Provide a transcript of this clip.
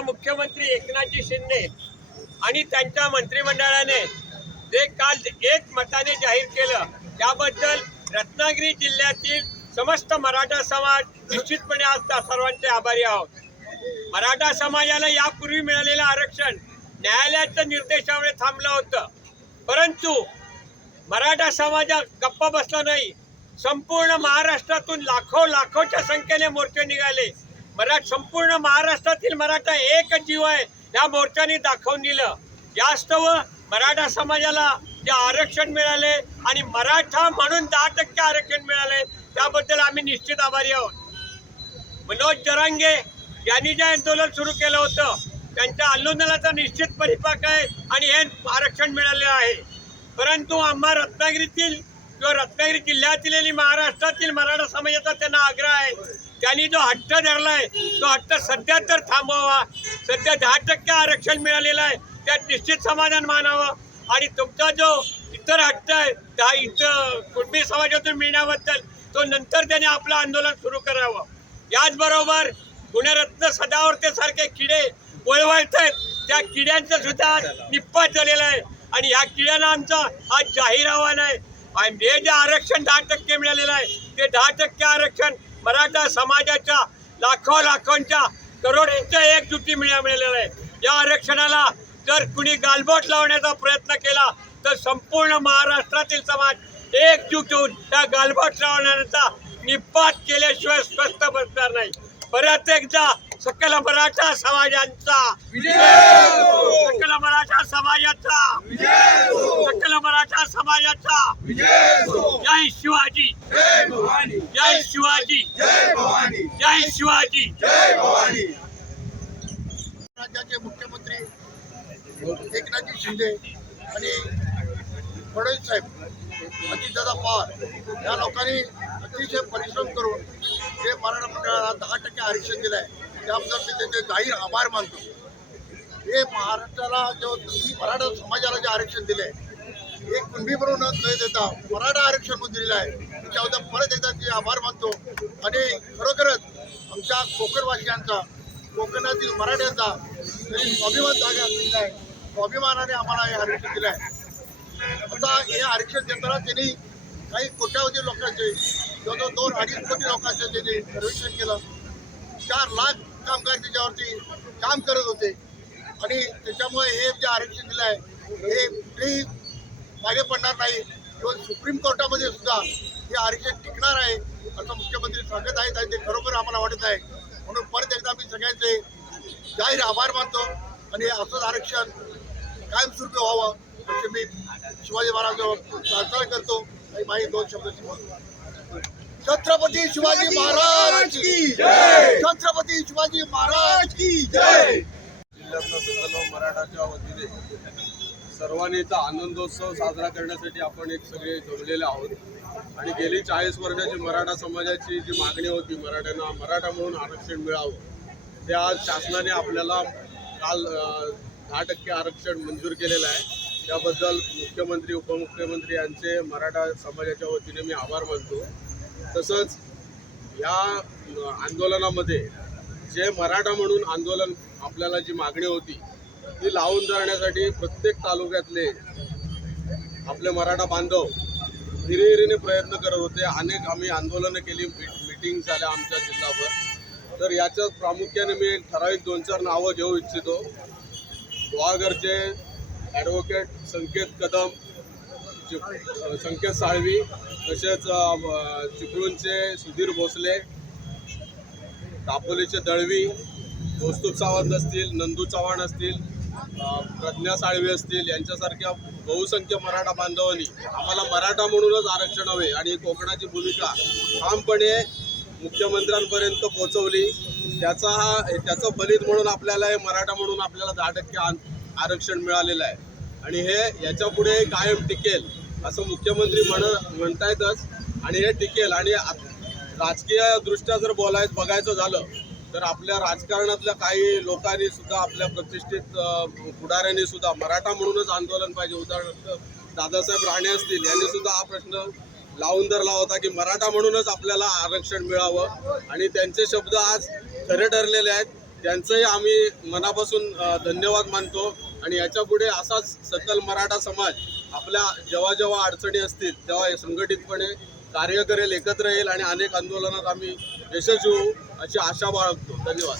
माननीय मुख्यमंत्री एकनाथजी शिंदे आणि त्यांच्या मंत्रिमंडळाने जे काल एक मताने जाहीर केलं त्याबद्दल रत्नागिरी जिल्ह्यातील समस्त मराठा समाज निश्चितपणे आज त्या सर्वांचे आभारी आहोत. मराठा समाजाला यापूर्वी मिळालेलं आरक्षण न्यायालयाच्या निर्देशामुळे थांबलं होतं. परंतु मराठा समाजात गप्पा बसला नाही. संपूर्ण महाराष्ट्रातून लाखो लाखोच्या संख्येने मोर्चे निघाले. मरा संपूर्ण महाराष्ट्रातील मराठा एक जीव आहे. या मोर्चाने दाखवून दिलं. यास्तव मराठा समाजाला जे आरक्षण मिळाले आणि मराठा म्हणून दहा टक्के आरक्षण मिळाले त्याबद्दल आम्ही निश्चित आभारी आहोत. मनोज जरांगे यांनी जे आंदोलन सुरू केलं होतं त्यांच्या आंदोलनाचा निश्चित परिपाक आहे आणि हे आरक्षण मिळालेलं आहे. परंतु आम्हा रत्नागिरीतील किंवा रत्नागिरी जिल्ह्यातील आणि महाराष्ट्रातील मराठा समाजाचा त्यांना आग्रह आहे. त्यांनी जो हट्ट धरलाय तो हट्ट सध्या तर थांबवावा. सध्या दहा टक्के आरक्षण मिळालेलं आहे. त्यात निश्चित समाधान मानावं. आणि तुमचा जो इतर हट्ट आहे दहा इतर कुटुंबी समाजातून मिळण्याबद्दल तो नंतर त्याने आपलं आंदोलन सुरू करावं. याचबरोबर गुणरत्न सदावर्ते सारखे किडे वळवळत आहेत त्या किड्यांचं सुद्धा निप्पात झालेलं आहे. आणि ह्या किड्यांना आमचा आज जाहीर आव्हान आहे. आणि हे जे आरक्षण दहा टक्के मिळालेलं आहे ते दहा टक्के आरक्षण मराठा समाजाच्या लाखो लाखोंच्या करोडींच्या एकजुटी मिळा मिळालेलं आहे या आरक्षणाला जर कुणी गालबोट लावण्याचा प्रयत्न केला तर संपूर्ण महाराष्ट्रातील समाज एकजूट होऊन त्या गालबोट लावण्याचा निपात केल्याशिवाय स्वस्थ बसणार नाही. परत एकदा सकल मराठा समाजांचा सकल मराठा समाजाचा समाजाचा. जय शिवाजी. जय शिवाजी. जय शिवाजी. राज्याचे मुख्यमंत्री एकनाथजी शिंदे आणि फडणवीस साहेब अजितदादा पवार या लोकांनी अतिशय परिश्रम करून जे मराठा मंडळाला दहा टक्के आरक्षण दिलं आहे त्याबद्दल मी त्यांचे जाहीर आभार मानतो. हे महाराष्ट्राला जो मराठा समाजाला जे आरक्षण दिलं आहे एक कुणबी म्हणून न देता मराठा आरक्षण म्हणून दिलेलं आहे. त्याबद्दल परत एकदा ते आभार मानतो. आणि खरोखरच आमच्या कोकणवासियांचा कोकणातील मराठ्यांचा त्यांनी स्वाभिमान जागा दिलेला आहे स्वाभिमानाने आम्हाला हे आरक्षण दिलं आहे. आता हे आरक्षण देताना त्यांनी काही कोट्यावधी लोकांचे जवळजवळ दोन अडीच कोटी लोकांचं त्यांनी सर्वेक्षण केलं. चार लाख कामगार त्याच्यावरती काम करत होते. आणि त्याच्यामुळे हे जे आरक्षण दिलं आहे हे कुठेही मागे पडणार नाही. किंवा सुप्रीम कोर्टामध्ये सुद्धा हे आरक्षण टिकणार आहे असं मुख्यमंत्री सांगत आहेत आणि ते खरोखर आम्हाला वाटत आहे. म्हणून परत एकदा मी सगळ्यांचे जाहीर आभार मानतो आणि असंच आरक्षण कायमस्वरूपी व्हावं असे मी शिवाजी महाराजांवर प्रार्थना करतो. आणि माझे दोन शब्द. छत्रपती शिवाजी महाराज की छत्रपती शिवाजी महाराज की जय! जिल्ह्यातल्या सकल मराठाच्या वतीने सर्वांनी तर आनंदोत्सव साजरा करण्यासाठी आपण एक सगळे जमलेले आहोत. आणि गेली चाळीस वर्षाची मराठा समाजाची जी मागणी होती मराठ्यांना मराठा म्हणून आरक्षण मिळावं ते आज शासनाने आपल्याला काल दहा टक्के आरक्षण मंजूर केलेलं आहे. त्याबद्दल मुख्यमंत्री उपमुख्यमंत्री यांचे मराठा समाजाच्या वतीने मी आभार मानतो. तसंच या आंदोलनामध्ये जे मराठा म्हणून आंदोलन आपल्याला जी मागणी होती ती लावून धरण्यासाठी प्रत्येक तालुक्यातले आपले मराठा बांधव हिरेहिरीने प्रयत्न करत होते. अनेक आम्ही आंदोलनं केली मिटिंग झाल्या आमच्या जिल्हाभर तर याच्यात प्रामुख्याने मी एक ठराविक दोन चार नावं घेऊ इच्छितो. गुहागरचे ॲडव्होकेट संकेत कदम चिप- संकेत साळवी तसेच चिपळूणचे सुधीर भोसले दापोलीचे दळवी कौस्तुभ सावंत असतील नंदू चव्हाण असतील प्रज्ञा साळवे असतील यांच्यासारख्या बहुसंख्य मराठा बांधवांनी आम्हाला मराठा म्हणूनच आरक्षण हवे आणि कोकणाची भूमिका ठामपणे मुख्यमंत्र्यांपर्यंत पोहोचवली. त्याचा हा त्याचं फलित म्हणून आपल्याला हे मराठा म्हणून आपल्याला दहा टक्के आरक्षण मिळालेलं आहे. आणि हे याच्यापुढे कायम टिकेल असं मुख्यमंत्री म्हण म्हणतायतच. आणि हे टिकेल आणि राजकीय दृष्ट्या जर बोलायचं बघायचं झालं तर आपल्या राजकारणातल्या काही लोकांनी सुद्धा आपल्या प्रतिष्ठित पुढाऱ्यांनी सुद्धा मराठा म्हणूनच आंदोलन पाहिजे. उदाहरणार्थ दादासाहेब राणे असतील यांनी सुद्धा हा प्रश्न लावून धरला होता की मराठा म्हणूनच आपल्याला आरक्षण मिळावं. आणि त्यांचे शब्द आज खरे ठरलेले आहेत. त्यांचंही आम्ही मनापासून धन्यवाद मानतो. आणि याच्यापुढे असाच सकल मराठा समाज आपल्या जेव्हा जेव्हा अडचणी असतील तेव्हा हे संघटितपणे कार्य करेल एकत्र येईल आणि अनेक आंदोलनात आम्ही यशस्वी होऊ अशी आशा बाळगतो. धन्यवाद.